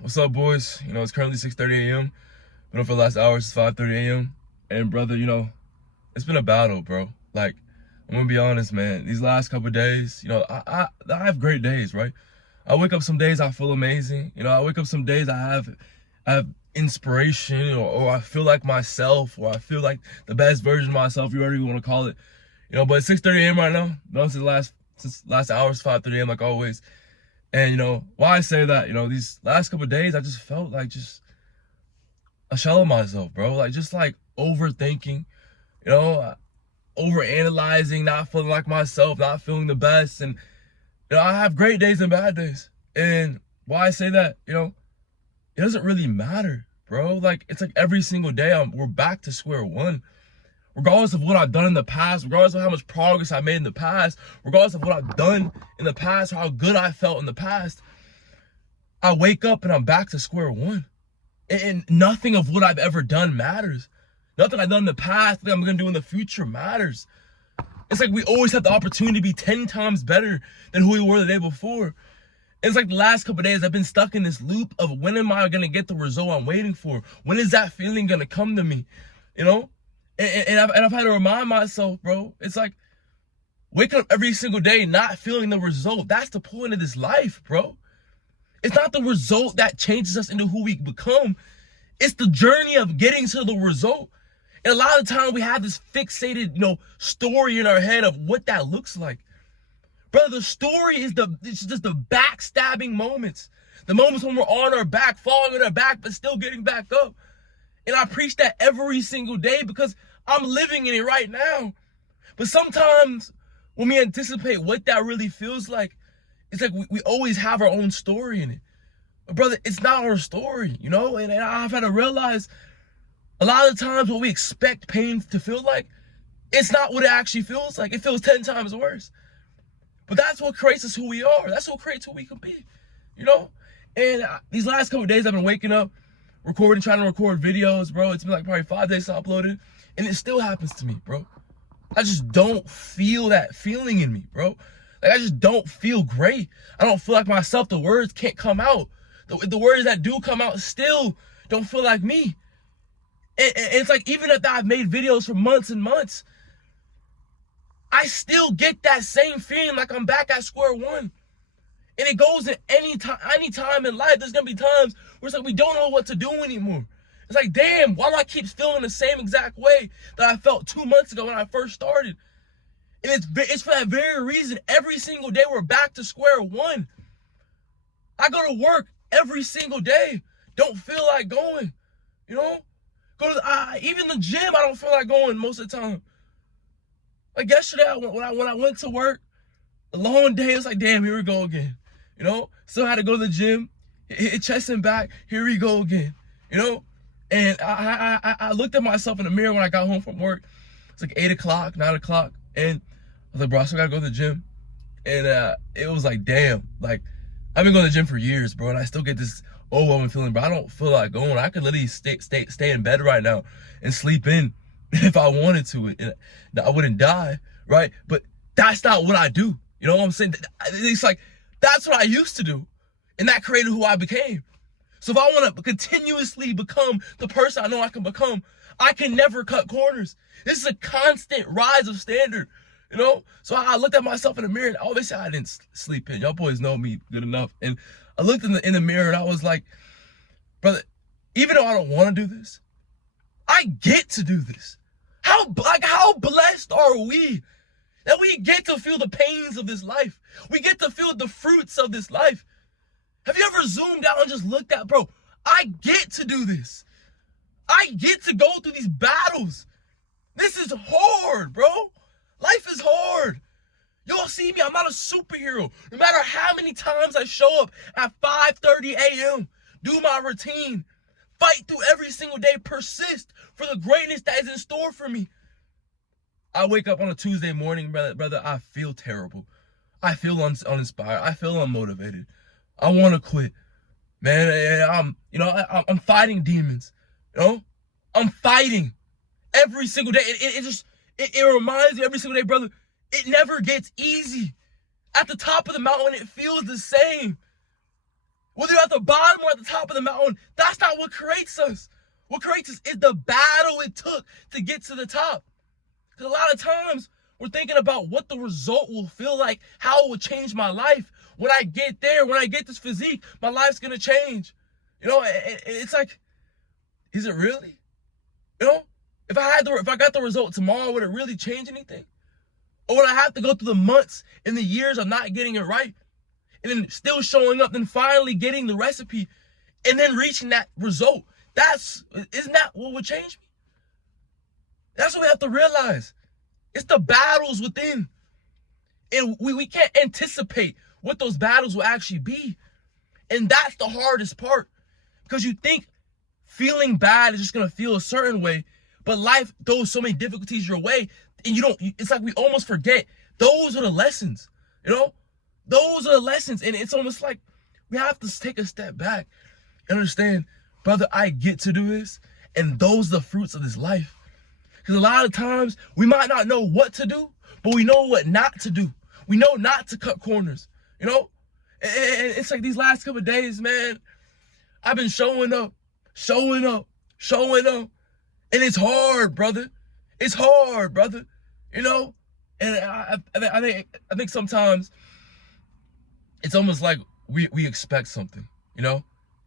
What's up, boys? It's currently 6:30 a.m. Been up for the last hour. It's 5:30 a.m. And brother, it's been a battle, bro. Like, I'm gonna be honest, man. These last couple of days, I have great days, right? I wake up some days I feel amazing. I wake up some days I have inspiration, or I feel like myself, or I feel like the best version of myself, you whatever you want to call it. But it's 6:30 a.m. right now. Since last hour is 5:30 a.m. like always. And why I say that, these last couple of days I just felt like just a shell of myself, bro. Like just like overthinking, over analyzing, not feeling like myself, not feeling the best. And I have great days and bad days. And why I say that, it doesn't really matter, bro. Like it's like every single day we're back to square one. Regardless of what I've done in the past, regardless of how much progress I made in the past, regardless of what I've done in the past, how good I felt in the past, I wake up and I'm back to square one. And nothing of what I've ever done matters. Nothing I've done in the past, nothing I'm going to do in the future matters. It's like we always have the opportunity to be 10 times better than who we were the day before. And it's like the last couple of days I've been stuck in this loop of when am I going to get the result I'm waiting for? When is that feeling going to come to me? And I've had to remind myself, bro, it's like waking up every single day not feeling the result. That's the point of this life, bro. It's not the result that changes us into who we become. It's the journey of getting to the result. And a lot of the time we have this fixated, story in our head of what that looks like. Brother, the story is it's just the backstabbing moments. The moments when we're on our back, falling on our back, but still getting back up. And I preach that every single day because I'm living in it right now. But sometimes when we anticipate what that really feels like, it's like we always have our own story in it. But brother, it's not our story, And I've had to realize a lot of the times what we expect pain to feel like, it's not what it actually feels like. It feels 10 times worse. But that's what creates us who we are. That's what creates who we can be, And these last couple of days I've been waking up, trying to record videos, bro. It's been like probably 5 days since I uploaded, and it still happens to me, bro. I just don't feel that feeling in me, bro. Like I just don't feel great. I don't feel like myself. The words can't come out. The words that do come out still don't feel like me. And it's like even if I've made videos for months and months, I still get that same feeling like I'm back at square one. And it goes in any time in life. There's gonna be times where it's like we don't know what to do anymore. It's like, damn, why do I keep feeling the same exact way that I felt 2 months ago when I first started? And it's for that very reason. Every single day we're back to square one. I go to work every single day. Don't feel like going. Go to even the gym. I don't feel like going most of the time. Like yesterday, when I went to work, a long day. It's like, damn, here we go again. Still had to go to the gym, hit chest and back. Here we go again. And I looked at myself in the mirror when I got home from work. It's like 8 o'clock, 9 o'clock. And I was like, bro, I still gotta go to the gym. And it was like, damn, like I've been going to the gym for years, bro. And I still get this overwhelming feeling, bro. I don't feel like going. I could literally stay in bed right now and sleep in if I wanted to. And I wouldn't die, right? But that's not what I do. You know what I'm saying? It's like, that's what I used to do. And that created who I became. So if I want to continuously become the person I know I can become, I can never cut corners. This is a constant rise of standard, So I looked at myself in the mirror, and obviously I didn't sleep in. Y'all boys know me good enough. And I looked in the mirror, and I was like, brother, even though I don't want to do this, I get to do this. How blessed are we? That we get to feel the pains of this life. We get to feel the fruits of this life. Have you ever zoomed out and just looked at, bro, I get to do this. I get to go through these battles. This is hard, bro. Life is hard. Y'all see me, I'm not a superhero. No matter how many times I show up at 5:30 a.m., do my routine, fight through every single day, persist for the greatness that is in store for me. I wake up on a Tuesday morning, brother, I feel terrible. I feel uninspired. I feel unmotivated. I want to quit. Man, I'm fighting demons. I'm fighting every single day. It reminds me every single day, brother, it never gets easy. At the top of the mountain, it feels the same. Whether you're at the the bottom or at the top of the mountain, that's not what creates us. What creates us is the battle it took to get to the top. Because a lot of times, we're thinking about what the result will feel like, how it will change my life. When I get there, when I get this physique, my life's going to change. You know, it's like, is it really? You know, if I got the result tomorrow, would it really change anything? Or would I have to go through the months and the years of not getting it right, and then still showing up, then finally getting the recipe, and then reaching that result? Isn't that what would change me? That's what we have to realize. It's the battles within. And we can't anticipate what those battles will actually be. And that's the hardest part. Because you think feeling bad is just going to feel a certain way, but life throws so many difficulties your way, and it's like we almost forget those are the lessons. You know? Those are the lessons. And it's almost like we have to take a step back and understand, brother, I get to do this, and those are the fruits of this life. Because a lot of times, we might not know what to do, but we know what not to do. We know not to cut corners, you know? And it's like these last couple of days, man, I've been showing up. And it's hard, brother. It's hard, brother, you know? And I think sometimes it's almost like we expect something, you know?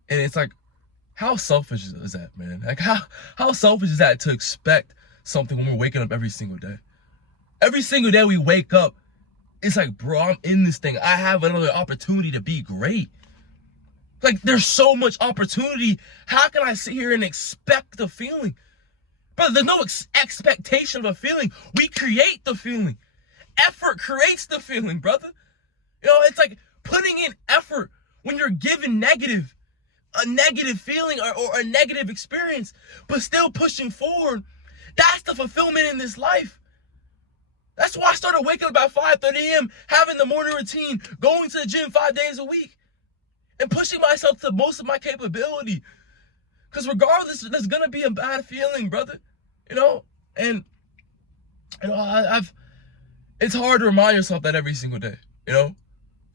And it's like, how selfish is that, man? Like, how selfish is that to expect something when we're waking up every single day? Every single day we wake up, it's like, bro, I'm in this thing. I have another opportunity to be great. Like, there's so much opportunity. How can I sit here and expect the feeling? Brother, there's no expectation of a feeling. We create the feeling. Effort creates the feeling, brother. You know, it's like putting in effort when you're given a negative feeling or a negative experience, but still pushing forward. That's the fulfillment in this life. That's why I started waking up at 5:30 a.m., having the morning routine, going to the gym 5 days a week, and pushing myself to most of my capability. Because regardless, there's going to be a bad feeling, brother. You know? And, you know, it's hard to remind yourself that every single day, you know?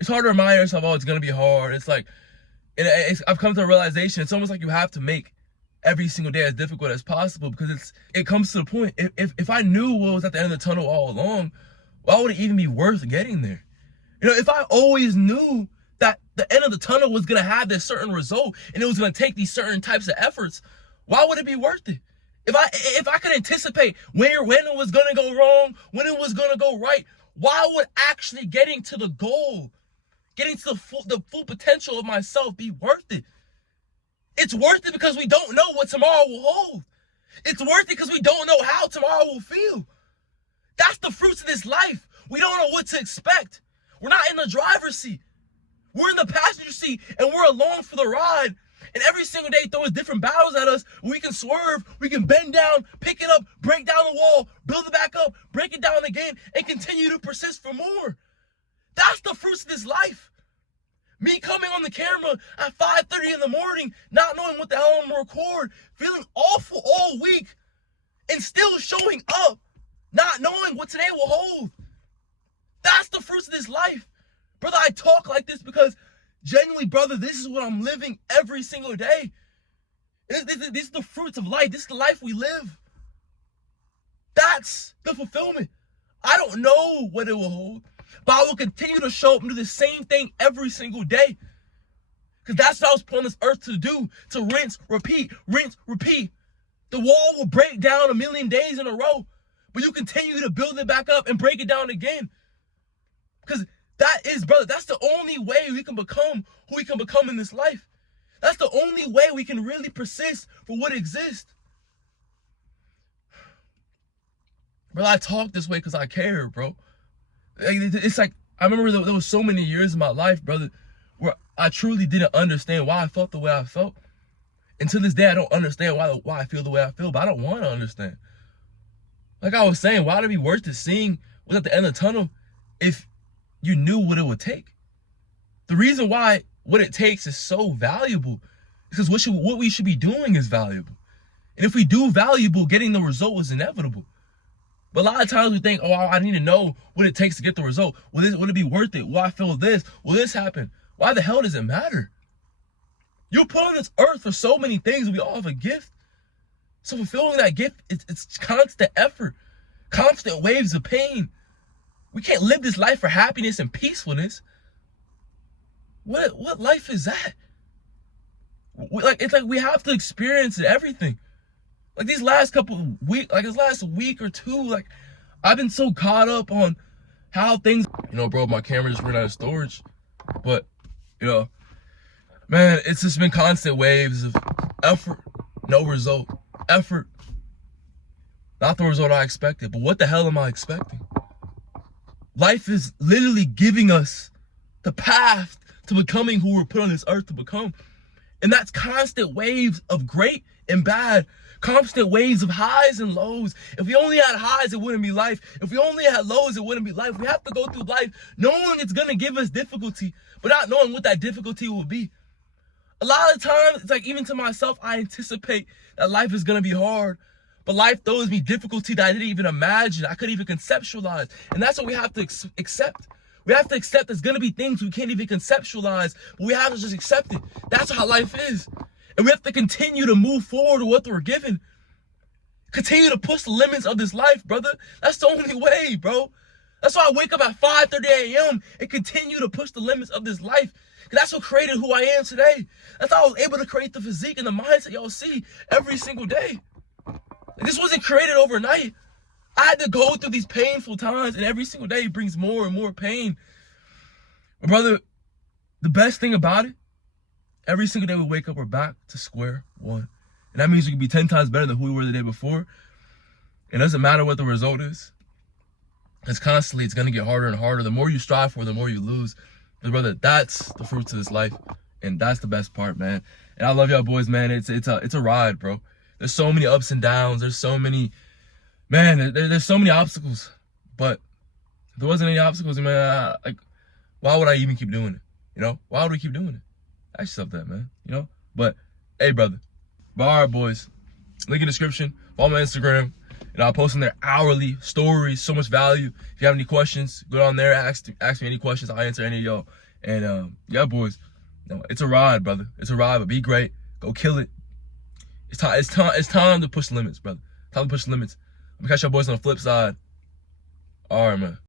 It's hard to remind yourself, oh, it's going to be hard. It's like, I've come to a realization, it's almost like you have to make every single day as difficult as possible, because it comes to the point, if I knew what was at the end of the tunnel all along, why would it even be worth getting there? You know, if I always knew that the end of the tunnel was going to have this certain result and it was going to take these certain types of efforts, why would it be worth it? If I could anticipate when it was going to go wrong, when it was going to go right, why would actually getting to the goal, getting to the full potential of myself be worth it? It's worth it because we don't know what tomorrow will hold. It's worth it because we don't know how tomorrow will feel. That's the fruits of this life. We don't know what to expect. We're not in the driver's seat. We're in the passenger seat, and we're along for the ride. And every single day throws different battles at us. We can swerve, we can bend down, pick it up, break down the wall, build it back up, break it down again, and continue to persist for more. That's the fruits of this life. Me coming on the camera at 5:30 in the morning, not knowing what the hell I'm gonna record, feeling awful all week, and still showing up, not knowing what today will hold. That's the fruits of this life. Brother, I talk like this because genuinely, brother, this is what I'm living every single day. These are the fruits of life. This is the life we live. That's the fulfillment. I don't know what it will hold, but I will continue to show up and do the same thing every single day. Because that's what I was put on this earth to do, to rinse, repeat, rinse, repeat. The wall will break down 1,000,000 days in a row, but you continue to build it back up and break it down again. Because that is, brother, that's the only way we can become who we can become in this life. That's the only way we can really persist for what exists. Bro, I talk this way because I care, bro. It's like, I remember there was so many years in my life, brother, where I truly didn't understand why I felt the way I felt. And to this day, I don't understand why I feel the way I feel, but I don't want to understand. Like I was saying, why would it be worth it seeing what's at the end of the tunnel if you knew what it would take? The reason why what it takes is so valuable is because what we should be doing is valuable. And if we do valuable, getting the result is inevitable. But a lot of times we think, oh, I need to know what it takes to get the result. Will it be worth it? Will I feel this? Will this happen? Why the hell does it matter? You're put on this earth for so many things. We all have a gift. So fulfilling that gift, it's constant effort, constant waves of pain. We can't live this life for happiness and peacefulness. What life is that? It's like we have to experience everything. Like these last couple weeks, like this last week or two, like I've been so caught up on how things, bro, my camera just ran out of storage. But, man, it's just been constant waves of effort, no result. Effort, not the result I expected. But what the hell am I expecting? Life is literally giving us the path to becoming who we're put on this earth to become. And that's constant waves of great and bad, constant waves of highs and lows. If we only had highs, it wouldn't be life. If we only had lows, it wouldn't be life. We have to go through life knowing it's going to give us difficulty, but not knowing what that difficulty will be. A lot of times, it's like even to myself, I anticipate that life is going to be hard. But life throws me difficulty that I didn't even imagine. I couldn't even conceptualize. And that's what we have to accept. We have to accept there's going to be things we can't even conceptualize. But we have to just accept it. That's how life is. And we have to continue to move forward with what we're given. Continue to push the limits of this life, brother. That's the only way, bro. That's why I wake up at 5:30 a.m. and continue to push the limits of this life. Because that's what created who I am today. That's how I was able to create the physique and the mindset y'all see every single day. This wasn't created overnight. I had to go through these painful times, and every single day brings more and more pain. But brother, the best thing about it, every single day we wake up, we're back to square one. And that means we can be 10 times better than who we were the day before. It doesn't matter what the result is. Because constantly it's going to get harder and harder. The more you strive for, the more you lose. But brother, that's the fruits of this life. And that's the best part, man. And I love y'all boys, man. It's a ride, bro. There's so many ups and downs. There's so many, man, there's so many obstacles. But if there wasn't any obstacles, man, why would I even keep doing it? Why would we keep doing it? Ask yourself that, man, But, hey, brother. But all right, boys. Link in the description. Follow my Instagram. And I'll post on there hourly stories, so much value. If you have any questions, go down there, ask me any questions. I'll answer any of y'all. And yeah, boys, it's a ride, brother. It's a ride, but be great. Go kill it. It's time to push the limits, brother. Time to push the limits. I'm gonna catch y'all boys on the flip side. All right, man.